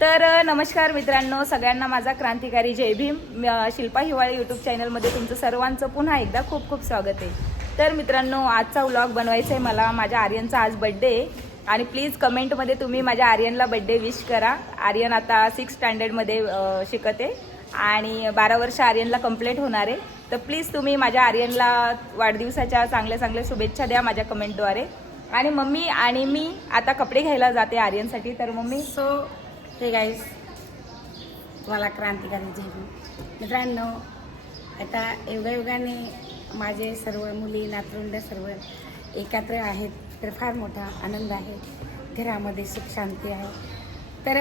तर नमस्कार मित्रांनो, सगळ्यांना माझा क्रांतिकारी जय भीम. शिल्पा हिवाळे यूट्यूब चॅनलमध्ये तुमचं सर्वांचं पुन्हा एकदा खूप खूप स्वागत आहे. तर मित्रांनो, आजचा व्लॉग बनवायचा आहे मला. माझ्या आर्यनचा आज बड्डे आहे आणि प्लीज कमेंटमध्ये तुम्ही माझ्या आर्यनला बड्डे विश करा. आर्यन आता 6th स्टँडर्डमध्ये शिकते आणि 12 वर्ष आर्यनला कंप्लीट होणार आहे. तर प्लीज तुम्ही माझ्या आर्यनला वाढदिवसाच्या चांगल्या चांगल्या शुभेच्छा द्या माझ्या कमेंटद्वारे. आणि मम्मी आणि मी आता कपडे घ्यायला जाते आर्यनसाठी. तर मम्मी हे गाईस, तुम्हाला क्रांतिकारी जय भीम. मित्रांनो, आता योगायोगाने माझे सर्व मुली नातरुंड सर्व एकत्र आहेत, तर फार मोठा आनंद आहे. घरामध्ये सुख शांती आहे. तर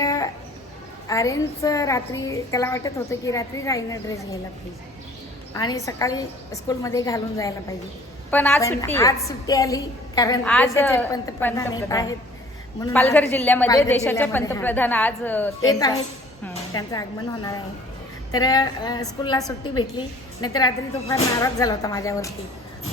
आर्यनचं रात्री त्याला वाटत होतं की रात्री राईनं ड्रेस घ्यायला पाहिजे आणि सकाळी स्कूलमध्ये घालून जायला पाहिजे. पण आज सुट्टी आली, कारण आज पंतप्रधान आहेत म्हणून पालघर जिल्ह्यामध्ये देशाचे पंतप्रधान आज येत आहेत. त्यांचं आगमन होणार आहे. तर स्कूलला सुट्टी भेटली. नाही तर रात्री तो फार नाराज झाला होता माझ्यावरती.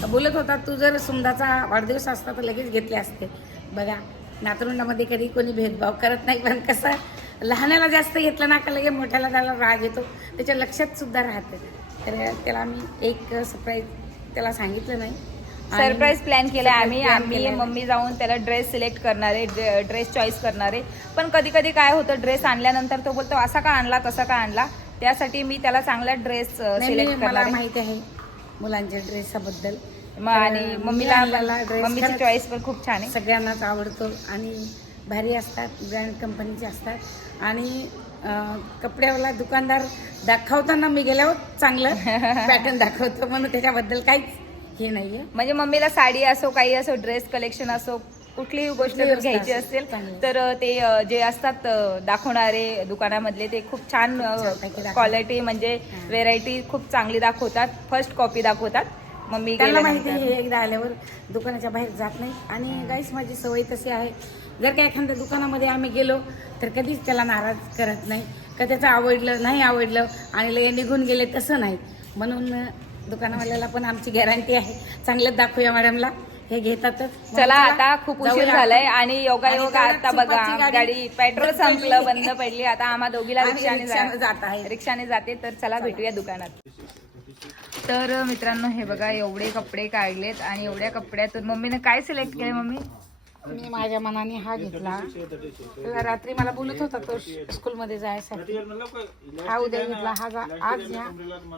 बोलत होता, तू जर सुमदाचा वाढदिवस असता तर लगेच घेतले असते. बघा, नातरुंडामध्ये कधी कोणी भेदभाव करत नाही, पण कसं लहानाला जास्त घेतलं ना का लगेच मोठ्याला त्याला राग येतो, त्याच्या लक्षात सुद्धा राहते. तर त्याला मी एक सरप्राईज त्याला सांगितलं नाही, सरप्राईज प्लॅन केला आम्ही मम्मी जाऊन त्याला ड्रेस सिलेक्ट करणार आहे, ड्रेस चॉईस करणार आहे. पण कधी कधी काय होतं, ड्रेस आणल्यानंतर तो बोलतो असा का आणला तसा का आणला. त्यासाठी मी त्याला चांगला ड्रेस सिलेक्ट करणार आहे. माहिती आहे मुलांच्या ड्रेसबद्दल. आणि मम्मीची चॉईस पण खूप छान आहे, सगळ्यांनाच आवडतो आणि भारी असतात, ब्रँड कंपनीचे असतात. आणि कपड्यावाला दुकानदार दाखवताना मी गेल्यावर चांगलं पॅटर्न दाखवतो, म्हणून त्याच्याबद्दल काहीच हे नाहीये. म्हणजे मम्मीला साडी असो, काही असो, ड्रेस कलेक्शन असो, कुठलीही गोष्ट जर घ्यायची असेल तर ते जे असतात दाखवणारे दुकानामधले ते खूप छान क्वालिटी म्हणजे व्हेरायटी खूप चांगली दाखवतात. फर्स्ट कॉपी दाखवतात. मम्मी त्याला माहिती आहे एकदा आल्यावर दुकानाच्या बाहेर जात नाही. आणि गाईस, माझी सवय तशी आहे, जर का एखाद्या दुकानामध्ये आम्ही गेलो तर कधीच त्याला नाराज करत नाही का त्याचं आवडलं नाही आवडलं आणि निघून गेले, तसं नाही. म्हणून दुकानवाल्याला पण आमची गॅरंटी आहे, चांगलंच दाखवूया मॅडमला, हे घेतातच. चला, आता खूप उशीर झालाय आणि योगायोग आता बघा गाडी पेट्रोल संपलं, बंद पडली. आता आम्हा दोघीला रिक्षाने जाते. तर चला भेटूया दुकानात. तर मित्रांनो, हे बघा एवढे कपडे काढलेत आणि एवढ्या कपड्यातून मम्मीने काय सिलेक्ट केलं. मम्मी, मी माझ्या मनाने हा घेतला. रात्री मला बोलत होता तो स्कूलमध्ये जायसाठी, हा उद्या घेतला, हा आज घ्या.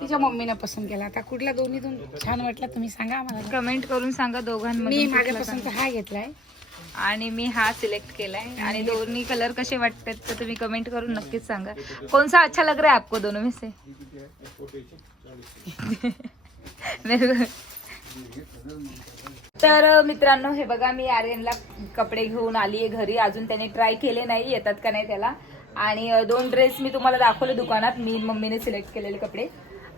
तिच्या मम्मीने पसंत केला. आता कुठल्या दोन्हीतून छान वाटला तुम्ही सांगा मला, कमेंट करून सांगा दोघांमध्ये. मी माझ्या पसंत हा घेतलाय आणि मी हा सिलेक्ट केलाय. आणि दोन्ही कलर कसे वाटतात तर तुम्ही कमेंट करून नक्कीच सांगा, कौन सा अच्छा लग रहा है आपको दोनों में से. तर मित्रांनो, हे बघा मी आर्यनला कपडे घेऊन आली आहे घरी. अजून त्याने ट्राय केले नाही, येतात का नाही त्याला. आणि 2 ड्रेस मी तुम्हाला दाखवले दुकानात, मी मम्मीने सिलेक्ट केलेले कपडे.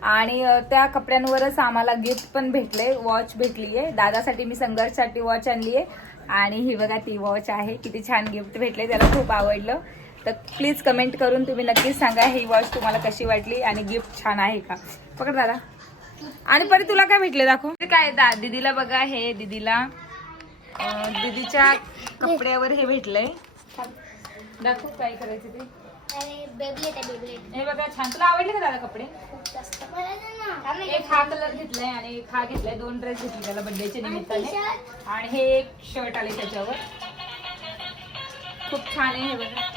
आणि त्या कपड्यांवरच आम्हाला गिफ्ट पण भेटले. वॉच भेटली आहे दादासाठी. मी संघर्षसाठी वॉच आणली आहे आणि ही बघा ती वॉच आहे. किती छान गिफ्ट भेटले, त्याला खूप आवडलं. तर प्लीज कमेंट करून तुम्ही नक्कीच सांगा ही वॉच तुम्हाला कशी वाटली आणि गिफ्ट छान आहे का. पकड दादा. आणि परत तुला काय भेटले दाखव. काय दीदीला बघा, हे दीदीला दीदीच्या कपड्यावर हे भेटलंय. दाखव काय करायचं ते. हे बघा छान. तुला आवडले का दादा कपडे. एक हा कलर घेतलाय आणि एक हा घेतलाय. 2 ड्रेस घेतले त्याला बर्थडेच्या निमित्ताने. आणि हे एक शर्ट आले त्याच्यावर, खूप छान आहे. हे बघा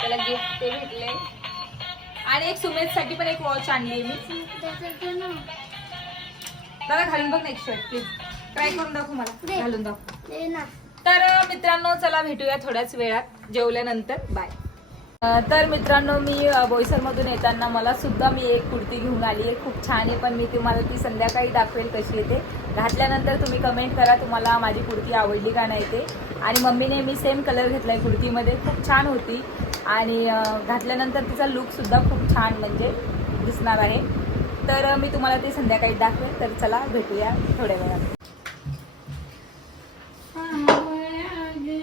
त्याला गिफ्ट ते भेटले. आणि एक सुमेधसाठी पण एक वॉच आणली मी. दादा घालून बघ ना एक शर्ट, प्लीज ट्राय करून दाखव मला, घालून दाखव. तर मित्रांनो, चला भेटूया थोड्याच वेळात जेवल्यानंतर. बाय. तर मित्रांनो, मी बोईसरमधून येताना मला सुद्धा मी एक कुर्ती घेऊन आली आहे. खूप छान आहे, पण मी तुम्हाला ती संध्याकाळी दाखवेल कशी येते. घातल्यानंतर तुम्ही कमेंट करा तुम्हाला माझी कुर्ती आवडली का नाही ते. आणि मम्मीने मी सेम कलर घेतलाय कुर्तीमध्ये, खूप छान होती. आणि घातल्यानंतर तिचा लुकसुद्धा खूप छान म्हणजे दिसणार आहे. तर मी तुम्हाला ते संध्याकाळी दाखवेल. तर चला भेटूया थोड्या वेळात.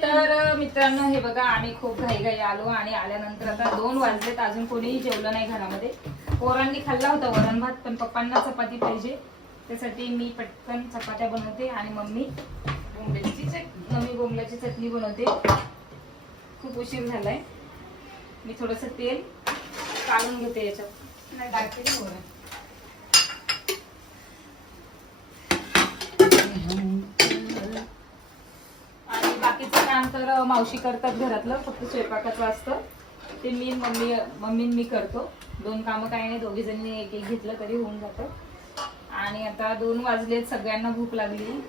तर मित्रांनो, हे बघा आम्ही खूप घाई आलो आणि आल्यानंतर आता 2 वाजलेत, अजून कोणीही जेवलं नाही घरामध्ये. पोरांनी खाल्ला होता वरण भात, पण पप्पांना चपाती पाहिजे, त्यासाठी मी पटकन चपात्या बनवते. आणि मम्मी बोंबल्याची चटणी बनवते. खूप उशीर झालाय. मी थोडस तेल काढून घेते याच्यात. नाही टाकते ना बरं. आणि बाकीचं काम तर मावशी करतात घरातलं, फक्त स्वयंपाकाचं असतं ते मम्मी मी करतो. 2 कामं काही नाही, दोघी जणी एक एक घेतलं तरी होऊन जातं. आणि आता 2 वाजलेत, सगळ्यांना भूक लागली.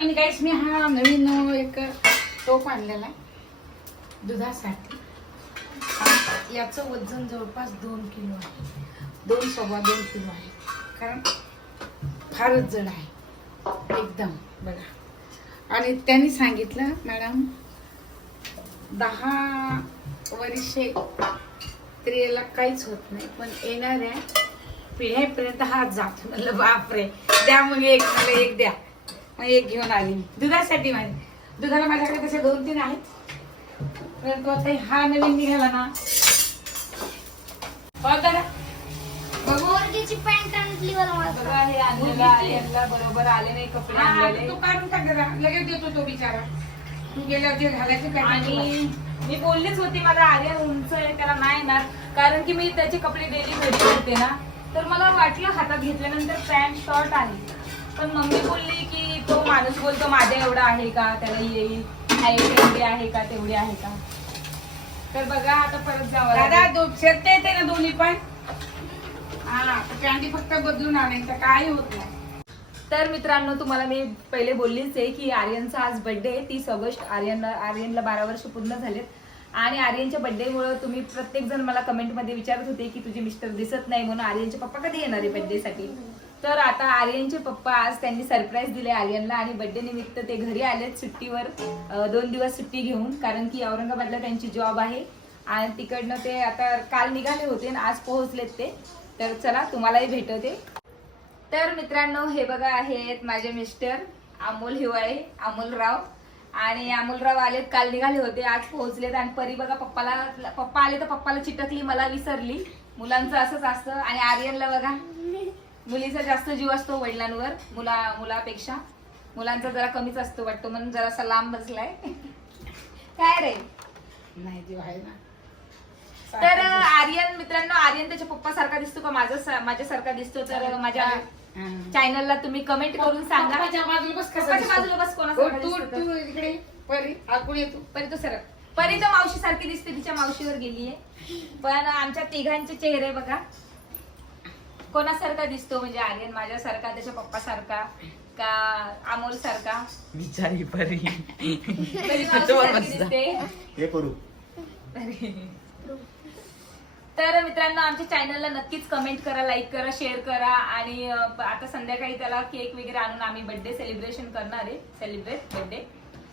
आणि गाईस मी हा नवीन एक टोप आणलेला आहे दुधासाठी. याचं वजन जवळपास 2 किलो आहे, 2-2.25 किलो आहे. कारण फारच जड आहे एकदम बघा. आणि त्यांनी सांगितलं मॅडम 10 वर्षे स्त्रीला काहीच होत नाही, पण येणाऱ्या पिढ्यापर्यंत हा जातो. म्हणलं बापरे, द्या मग एक, मला एक द्या. मग एक घेऊन आली मी दुधासाठी. माझे दुधाला माझ्याकडे तसे 2-3 आहेत, परंतु आता हा नवीन निघाला ना. पोरगीची पॅन्ट आणली बरं मला. बघा हे आणलेलं आर्यनला बरोबर आले नाही कपडे आणलेले. तू काढून टाक जरा, लगेच देतो तो बिचारा. तू गेल्यावर जे घालायचे आणि मी बोललीच होती माझा आर्यन उंच आहे, त्याला नाही येणार, कारण की मी त्याचे कपडे डेली घरी घालते ना. तर मला वाटलं हातात घेतल्यानंतर पॅन्ट शॉर्ट आहे, पण मम्मी बोलली की तो माणूस बोलतो माझ्या एवढा आहे का, त्याला येईल, हाईट एवढी आहे का, तेवढी आहे का. तर बघा आता परत जावं दादा लागेल. शर्ट येते ना दोन्ही पण. हा पॅन्टी फक्त बदलून आणायचं, काही होत नाही. तर मित्रांनो, तुम्हाला मी पहिले बोललीच आहे की आर्यनचा आज बर्थडे आहे, 30 ऑगस्ट. आर्यनला 12 वर्ष पूर्ण झालेत. आणि आर्यनच्या बर्थडेमुळे तुम्ही प्रत्येक जण मला कमेंटमध्ये विचारत होते की तुझे मिस्टर दिसत नाही, म्हणून आर्यनचे पप्पा कधी येणार आहे बर्थडेसाठी. तर आता आर्यनचे पप्पा आज त्यांनी सरप्राईज दिले आर्यनला, आणि बर्थडे निमित्त ते घरी आलेत सुट्टीवर, 2 दिवस सुट्टी घेऊन, कारण की औरंगाबादला त्यांची जॉब आहे. आणि तिकडनं ते आता काल निघाले होते आणि आज पोहोचलेत ते. तर चला तुम्हालाही भेटवते. तर मित्रांनो, हे बघा आहेत माझे मिस्टर अमोल हिवाळे, अमोलराव. आणि अमोलराव आलेत, काल निघाले होते, आज पोहोचलेत. आणि परी बघा पप्पा आले तर पप्पाला चिटकली, मला विसरली. मुलांचं असंच असतं. आणि आर्यनला बघा, मुलीचा जास्त जीव असतो वडिलांवर मुलापेक्षा. मुलांचा जरा कमीच असतो वाटतो, म्हणून जरासा लांब बसलाय. काय रे नाही जीव आहे ना. तर आर्यन, मित्रांनो, आर्यन त्याच्या पप्पा सारखा दिसतो का माझ्यासारखा दिसतो? तर माझ्या चॅनलला तुम्ही कमेंट करून सांगा. पप्पाच्या बाजूला बस, कसं पप्पाच्या बाजूला बस, कोणासारखा तू दिसतो? तू इकडे परी आकुळ येतो. परी तो सर, परी तर मावशी सारखी दिसते, तिच्या मावशीवर गेलीये. पण आमच्या तिघांचे चेहरे बघा कोणासारखा दिसतो, म्हणजे आर्यन माझ्यासारखा, त्याच्या पप्पा सारखा का अमोल सारखा? बिचारी परी. परी मावशीसारखी दिसते. हे करू. तर मित्रांनो, आमच्या चॅनलला नक्कीच कमेंट करा, लाईक करा, शेअर करा. आणि आता संध्याकाळी त्याला केक वगैरे आणून आम्ही बर्थडे सेलिब्रेशन करणार आहे, सेलिब्रेट बर्थडे.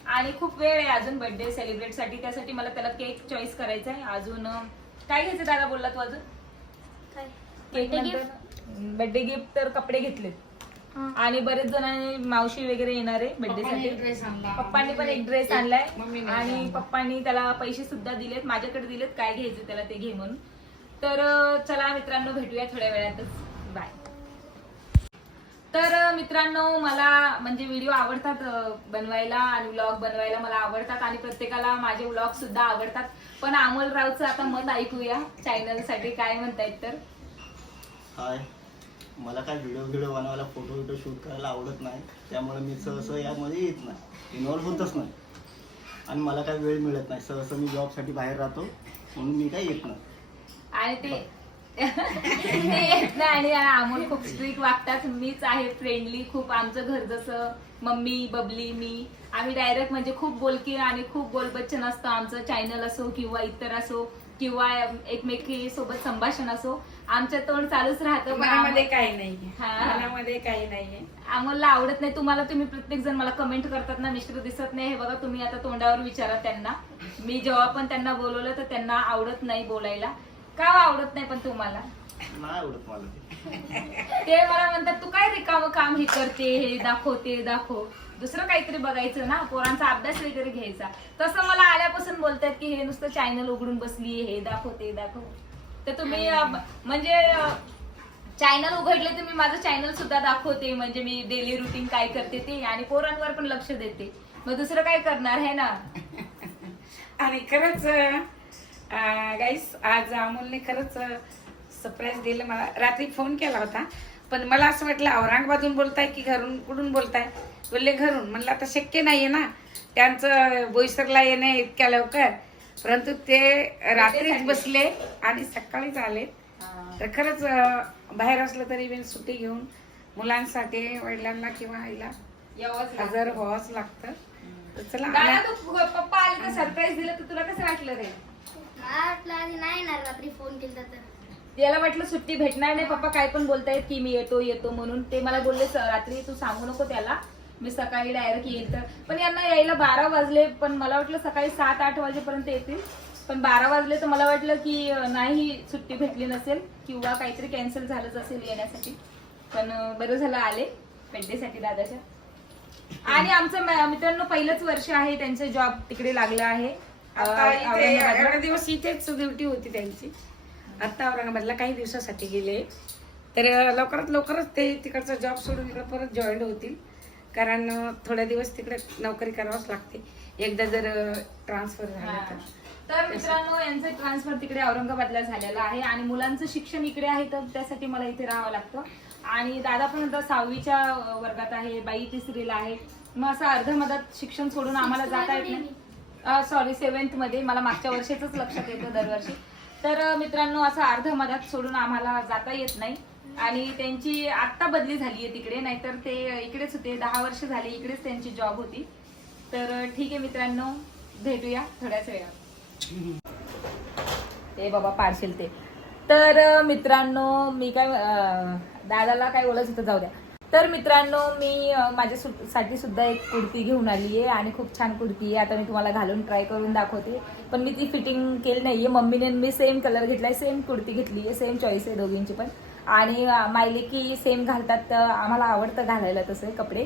आणि खूप वेळ आहे अजून बर्थडे सेलिब्रेट साठी. त्यासाठी मला त्याला केक चॉईस करायचा आहे. अजून काय घ्यायचं दादा बोलला तू? अजून केक बर्थडे गिफ्ट तर कपडे घेतलेत, आणि बरेच जणांनी मावशी वगैरे येणार आहे बर्थडे साठी. पप्पांनी पण एक ड्रेस आणलाय, आणि पप्पांनी त्याला पैसे सुद्धा दिलेत, माझ्याकडे दिलेत, काय घ्यायचं त्याला ते घे म्हणून. तर चला मित्रांनो, भेटूया थोड्या वेळातच. बाय. तर मित्रांनो, मला म्हणजे व्हिडिओ आवडतात बनवायला, आणि व्लॉग बनवायला मला आवडतात, आणि प्रत्येकाला माझे व्लॉग सुद्धा आवडतात. पण अमोलरावचं आता मत ऐकूया चॅनल साठी, काय म्हणतायत. तर हाय, मला काय व्हिडिओ बनवायला, फोटो शूट करायला आवडत नाही, त्यामुळे मी सहसं यामध्ये येत नाही, इन्व्हॉल्व होतच नाही. आणि मला काय वेळ मिळत नाही, सहसं मी जॉबसाठी बाहेर राहतो, म्हणून मी काय येत नाही. आणि ते येत नाही. आणि अमोल खूप स्ट्रिक्ट वागतात, मीच आहे फ्रेंडली खूप. आमचं घर जसं मम्मी, बबली, मी, आम्ही डायरेक्ट म्हणजे खूप बोलकी आणि खूप बोलबच्चन असतं आमचं. चॅनल असो किंवा इतर असो, किंवा एकमेकी सोबत संभाषण असो, आमचं तोंड चालूच राहतं. मनामध्ये काही नाही, हा. मनामध्ये काही नाहीये. अमोलला आवडत नाही. तुम्ही प्रत्येक जण मला कमेंट करतात ना, मिस्टर दिसत नाही. हे बघा, तुम्ही आता तोंडावर विचारा त्यांना. मी जेव्हा पण त्यांना बोलवलं तर त्यांना आवडत नाही बोलायला. का आवडत नाही पण तुम्हाला? नाही आवडत मला ते मला म्हणतात तू काय रिकामं काम हे करते, हे दाखव ते दाखव, दुसरं काहीतरी बघायचं ना, पोरांचा अभ्यास वगैरे घ्यायचा. तसं मला आल्यापासून बोलतात की हे नुसतं चॅनल उघडून बसली, हे दाखव ते दाखव. तर तुम्ही म्हणजे चॅनल उघडले तर मी माझं चॅनल सुद्धा दाखवते, म्हणजे मी डेली रुटीन काय करते ते, आणि पोरांवर पण लक्ष देते. मग दुसरं काय करणार आहे ना. आणि खरंच गाईस आज अमोलने खरंच सरप्राईज दिलं मला. रात्री फोन केला होता पण मला असं वाटलं औरंगाबादून बोलताय की घरून कुठून बोलताय. बोलले घरून. म्हणलं आता शक्य नाहीये ना त्यांचं बोईसरला येणे इतक्या लवकर, परंतु ते रात्रीच बसले आणि सकाळीच आले. तर खरंच बाहेर असलं तरी मी सुट्टी घेऊन मुलांसाठी वडिलांना किंवा आईला हजर व्हावंच लागतं. तर चला दादा, तू पप्पा आले तर सरप्राईज दिलं तर तुला कसं वाटलं रे? वाटलं आधी नाही येणार, रात्री फोन केला तर त्याला वाटलं सुट्टी भेटणार नाही, पप्पा काय पण बोलतायत की मी येतो येतो म्हणून. ते मला बोलले रात्री तू सांगू नको त्याला, मी सकाळी डायरेक्ट येईल. तर पण यांना यायला 12 वाजले, पण मला वाटलं सकाळी 7-8 वाजेपर्यंत येतील. पण 12 वाजले तर मला वाटलं की नाही सुट्टी भेटली नसेल किंवा काहीतरी कॅन्सल झालंच असेल येण्यासाठी. पण बरं झालं आले बर्थडेसाठी दादाच्या. आणि आमचं मित्रांनो पहिलंच वर्ष आहे त्यांचं जॉब तिकडे लागलं आहे. एवढा दिवस इथेच ड्युटी होती त्यांची. आता औरंगाबादला काही दिवसासाठी गेले. तर लवकरात लवकरच ते तिकडचा जॉब सोडून इकडे परत जॉईन होतील, कारण थोड्या दिवस तिकडे नोकरी करावंच लागते एकदा जर ट्रान्सफर झालं तर मित्रांनो यांचं ट्रान्सफर तिकडे औरंगाबादला झालेलं आहे आणि मुलांचं शिक्षण इकडे आहे, तर त्यासाठी मला इथे राहावं लागतं. आणि दादा पण आता 6वीच्या वर्गात आहे, बाई 3रीला आहे. मग असं अर्धमधात शिक्षण सोडून आम्हाला जाता येत नाही. सॉरी 7th मध्ये, मला मागच्या वर्षीच लक्षात येतं दरवर्षी. तर मित्रांनो असं अर्धमधात सोडून आम्हाला जाता येत नाही. आणि त्यांची आत्ता बदली झाली आहे तिकडे, नाहीतर ते इकडेच होते. 10 वर्ष झाले इकडेच त्यांची जॉब होती. तर ठीक आहे मित्रांनो, भेटूया थोड्याच वेळात. ते बाबा पार्सल ते. तर मित्रांनो मी काय दादाला काय बोलत होतं, जाऊ द्या. तर मित्रांनो मी माझ्यासाठी सुद्धा एक कुर्ती घेऊन आली आहे आणि खूप छान कुर्ती आहे. आता मी तुम्हाला घालून ट्राय करून दाखवते, पण मी ती फिटिंग केली नाहीये. मम्मीने मी सेम कलर घेतलाय, सेम कुर्ती घेतली आहे, सेम चॉईस आहे दोघींची पण. आणि मायले की सेम घालतात, तर आम्हाला आवडतं घालायला तसे कपडे.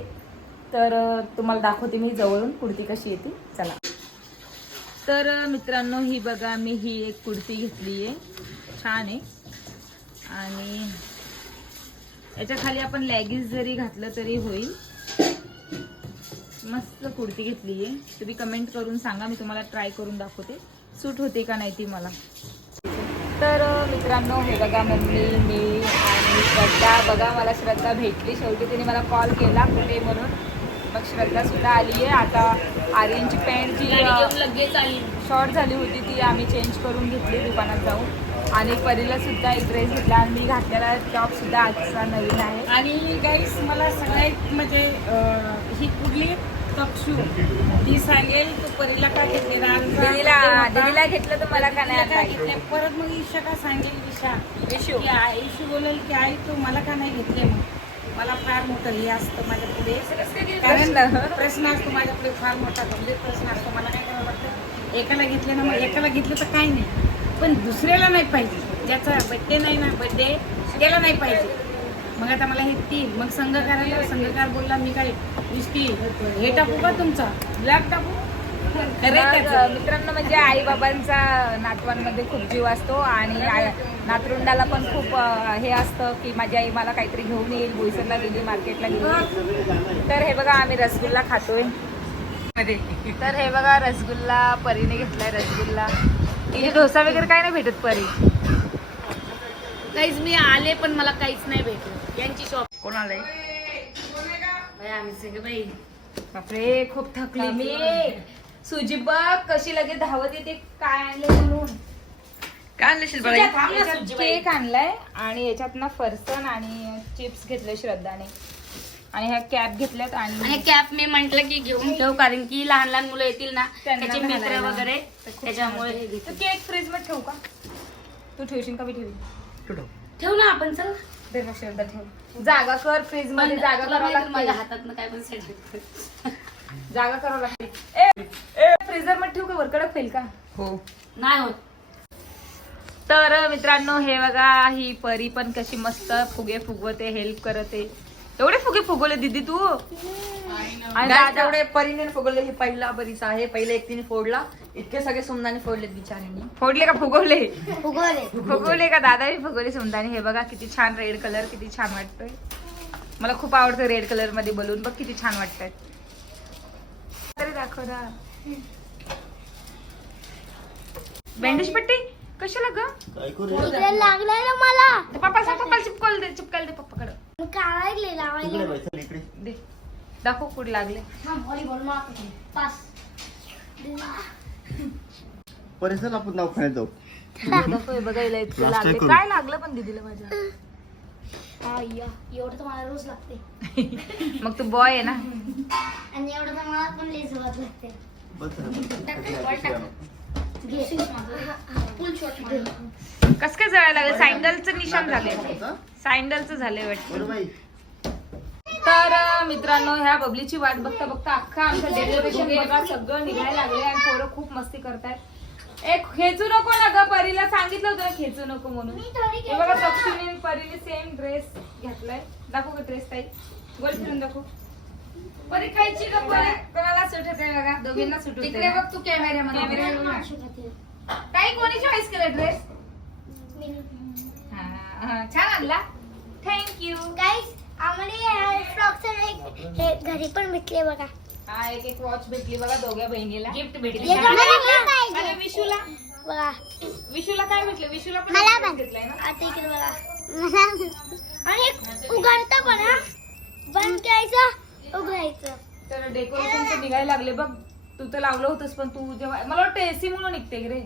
तर तुम्हाला दाखवते मी जवळून कुर्ती कशी येते, चला. तर मित्रांनो ही बघा, मी ही एक कुर्ती घेतली आहे, छान आहे. आणि याच्या खाली आपण लेगिन्स जरी घातलं तरी होईल. मस्त कुर्ती घेतली आहे. तुम्ही कमेंट करून सांगा, मी तुम्हाला ट्राय करून दाखवते सूट होते का नाही ती मला. तर मित्रांनो हे बघा, मम्मी मी आणि श्रद्धा. बघा मला श्रद्धा भेटली शेवटी, तिने मला कॉल केला कुठे म्हणून. मग श्रद्धा सुद्धा आली आहे. आता आर्यनची पॅन्ट जी लगेच आली शॉर्ट झाली होती ती आम्ही चेंज करून घेतली दुकानात जाऊन. आणि परीला सुद्धा एक ड्रेस घेतला आणि मी घातलेला टॉप सुद्धा आजचा नवीन आहे. आणि गाईस मला सगळ्यात म्हणजे ही कुठली तक्षू ती सांगेल तू परीला का घेतली. दीदीला घेतलं तर मला का नाही घेतले. परत मग ईशा का सांगेल, इशू इशू बोलेल की आई तू मला का नाही घेतले. मग मला फार मोठं हे असतं माझ्या पुढे, कारण प्रश्न असतो माझ्या पुढे फार मोठा गंभीर प्रश्न असतो. मला काय करावं वाटतं, एकाला घेतले ना, मग एकाला घेतलं तर काही नाही, पण दुसऱ्याला नाही पाहिजे. ज्याचा बड्डे नाही ना, बड्डे त्याला नाही पाहिजे. मग आता मला हे 3 मग संघकार बोलला मी काय नुसती हे टाकू का तुमचा ब्लॅक टाकू. मित्रांनो म्हणजे आई बाबांचा नातवांमध्ये खूप जीव असतो आणि नातरुंडाला पण खूप हे असतं की माझी आई मला काहीतरी घेऊन येईल, बोईसरला गेली, मार्केटला गेली. तर हे बघा आम्ही रसगुल्ला खातोय. तर हे बघा रसगुल्ला परीने घेतलाय रसगुल्ला. इथे डोसा वगैरे काय नाही भेटत परी. काहीच मी आले पण मला काहीच नाही भेटलं. यांची शॉप कोण आलंय? आम्ही सगळे बाई. बापरे खूप थकली मी. सुजी बघ कशी लगेच धावत येते काय आणले म्हणून. केक आणलाय आणि याच्यात ना फरसन आणि चिप्स घेतले श्रद्धाने. आणि ह्या कॅप घेतल्यात. आणि कॅप मी म्हंटल की घेऊन ठेव, कारण की लहान लहान मुलं येतील ना त्याचे मित्र वगैरे, त्याच्यामुळे. केक फ्रीज मध्ये ठेवू का? तू ठेवशील का? मी ठेवी ठेव ना आपण. चल श्रद्धा ठेव. जागा कर फ्रीज मध्ये. जागा करावं लागते माझ्या हातात काय पण सेट. जागा करावं लागते. फ्रीजर मध्ये ठेवू का? वर कडक होईल का? हो नाही होत. तर मित्रांनो हे बघा, ही परी पण कशी मस्त फुगे फुगवते, हेल्प करते. एवढे फुगे फुगवले दीदी तू? आणि दादा एवढे परीने फुगवले. हे पहिला बरीच आहे. पहिले एकटीने फोडला. इतके सगळे सुमनाने फोडलेत बिचाऱ्यांनी. फोडले का फुगवले? फुगवले. फुगवले का दादाही फुगवले सुमताने. हे बघा किती छान रेड कलर, किती छान वाटतोय. मला खूप आवडतं रेड कलर मध्ये बलून. बघ किती छान वाटतात. तरी दाखव ना. बँडेज पट्टी कशाला ग? काय करू इकडे लागलाय ना मला. पप्पा चिपकायला दे पप्पाकडे. मी काढायले इकडे लावायला. बाई, इकडे दे दाखव कुठे लागले. व्हॉलीबॉल मारतो. पास. परिसर आपण दवाखान्यात जाऊ. दाखव बघायला इतकं Plaster लागले. करू. काय लागलं पण दीदीला माझ्या? एवढं तर मला रोज लागते. मग तू बॉय आहे ना. आणि एवढं तर मला पण लेस होत लागते. बस झालं. घे. फुल शॉट मार. कस काय जळायला लागलं? सँडलचं निशाण झाले. सँडलचं झालंय वाटतं. बरं बाई. तर मित्रांनो, ह्या बबलीची वाट बघता बघता अख्खा आमचं डेकोरेशन बघा सगळं निघायला लागले आणि पोरं खूप मस्ती करतायत. एक खेचू नको ना ग, परीला सांगितलं होतं ना खेचू नको म्हणून. हे बघा तक्षुने परीने सेम ड्रेस घातलाय. दाखव का ड्रेस ताई? गोल फिरून दाखव. परी खायची का परी? कोणाला सुट होते बघा, दोघींना सुट होते. तिकडे बघ तू कॅमेऱ्यामध्ये. ताई कोणी चॉईस केला ड्रेस? छान आणला. थँक्यू. गाईस आम्हाला फ्रॉक्स हे घरी पण भेटले बघा. हा एक वॉच भेटली बघा दोघ्या बहिणीला. गिफ्ट भेटली. हे मला पण पाहिजे. आणि विशूला बघा. विशूला काय भेटलं? विशूला पण मला dress पण. घेतलाय ना. आता इकडे बघा. आणि उघडतं पण हा. बंद करायचं, उघडायचं. तर डेकोरेशन निघायला लागले बघ. तू तर लावलं होतंस पण तू जेव्हा मला वाटतं एसी म्हणून निघते रे.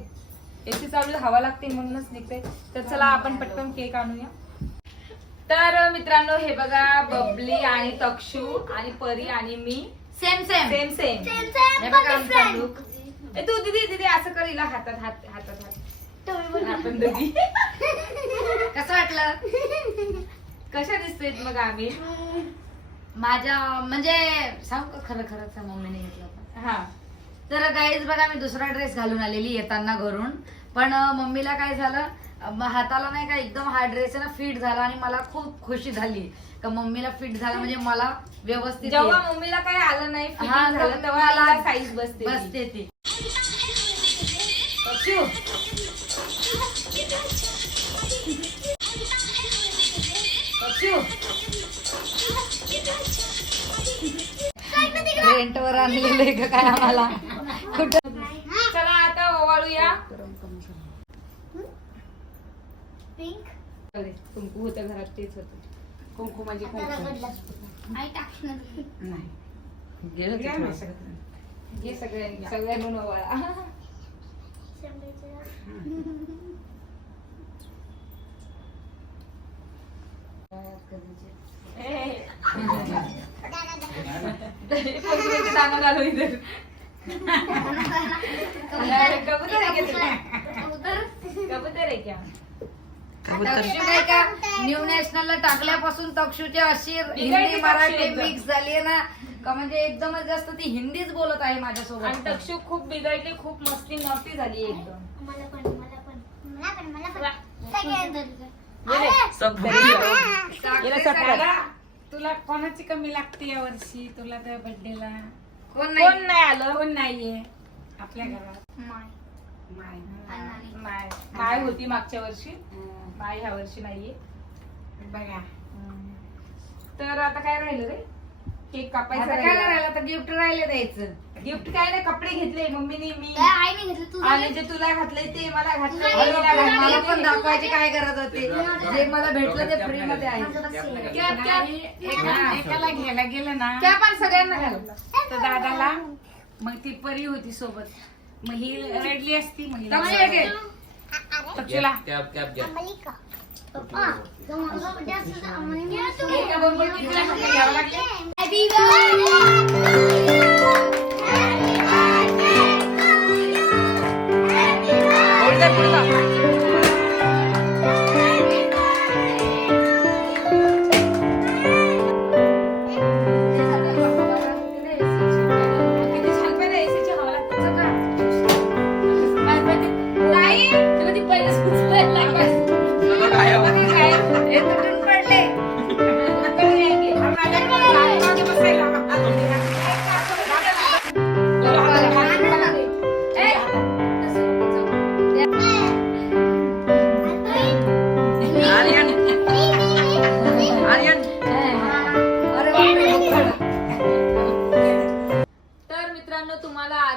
एसी चालू हवा लागते म्हणूनच निघते. तर चला आपण पटकन केक आणूया. तर मित्रांनो हे बघा, बबली आणि तक्षू आणि परी आणि मी सेम सेम सेम सेम हे सेम बघा आमचा look. तू दीदी दीदी असं कर, हिला हातात हात तुम्ही बोला. आपण दोघी कसं वाटलं? कशा दिसतोय मग आम्ही? माझ्या म्हणजे सांगू का खरं खरंच मम्मीने घेतलं होतं. हा तर गाईज बघा, मी दुसरा ड्रेस घालून आलेली येताना घरून. पण मम्मीला काय झालं, हाताला नाही का एकदम हा ड्रेस आहे ना फिट झाला आणि मला खूप खुशी झाली का मम्मीला फिट झाला म्हणजे मला व्यवस्थित जेव्हा येईल. मम्मीला काय आलं नाही हा, fitting झालं तेव्हा मला मला साईज बसते बसते ती. तक्षू, तक्षू. रेंटवर आणलेलं आहे का काय आम्हाला कुठं? चला आता ओवाळूया. पिंक. कुंकू होतं घरात तेच होतं. कुंकू म्हणजे त्याला कुंकू बदला. आई टाकणार. नाही. गेलं घ्या ते ना. थोडं. हे सगळ्यांना ओवाळा. दाना घालू इधर. कबूतर आहे क्या? कबूतर आहे क्या? तक्षू नाही का न्यू नॅशनलला टाकल्यापासून तक्षूची अशी बिघडली हिंदी तक्षू मराठी एकदम. मिक्स झाली आहे ना का म्हणजे एकदमच जास्त ती हिंदीच बोलत आहे आणि माझ्यासोबत. तक्षू खूप बिघडली, खूप मस्ती नॉटी झाली एकदम. मला पण मला पण मला पण मला पण सगळ्यांना गेले. गेलं सगळं. तुला कोणाची कमी लागते या वर्षी? तुला त्या बर्थडेला कोण कोण नाही नाही आलं? कोण नाहीये आपल्या घरात? माय. माय. नाही. माय होती मागच्या वर्षी, माय ह्या वर्षी नाहीये. बघा तर आता काय राहिलं रे? केक कापायचा आता काय राहिलं तर गिफ्ट राहिले द्यायचं. गिफ्ट काय नाही, कपडे घेतले मम्मीने मी. काय आईने घेतलं तू आणि जे तुला घातले ते मला घातले. तुला अरे बहिणीला बापरे, मला घातले. पण दाखवायची काय गरज होती. जे मला भेटलं ते फ्री मध्ये आहे. Cap, cap. आणि एकाला घ्यायला गेलं ना कॅप आणि सगळ्यांना घालला. तर दादाला मग ती परी होती सोबत, मग ही रडली असती मग हिला तक्षू एक आहे. तक्षूला अंमलिका. पप्पा जर माझा बर्थडे असेल तर अंमलिका तू एका बरोबर कितीला कपडे घ्यावे लागले? Happy birthday. पुढे जा, पुढे जा. किती छान पाहिजे AC ची हवा लागते का? नाही, तुला ती पहिलेच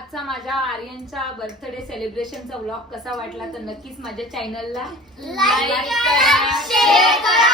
आजचा माझ्या आर्यनच्या बर्थडे सेलिब्रेशनचा व्लॉग कसा वाटला तर नक्कीच माझ्या चॅनलला लाईक करा शेअर करा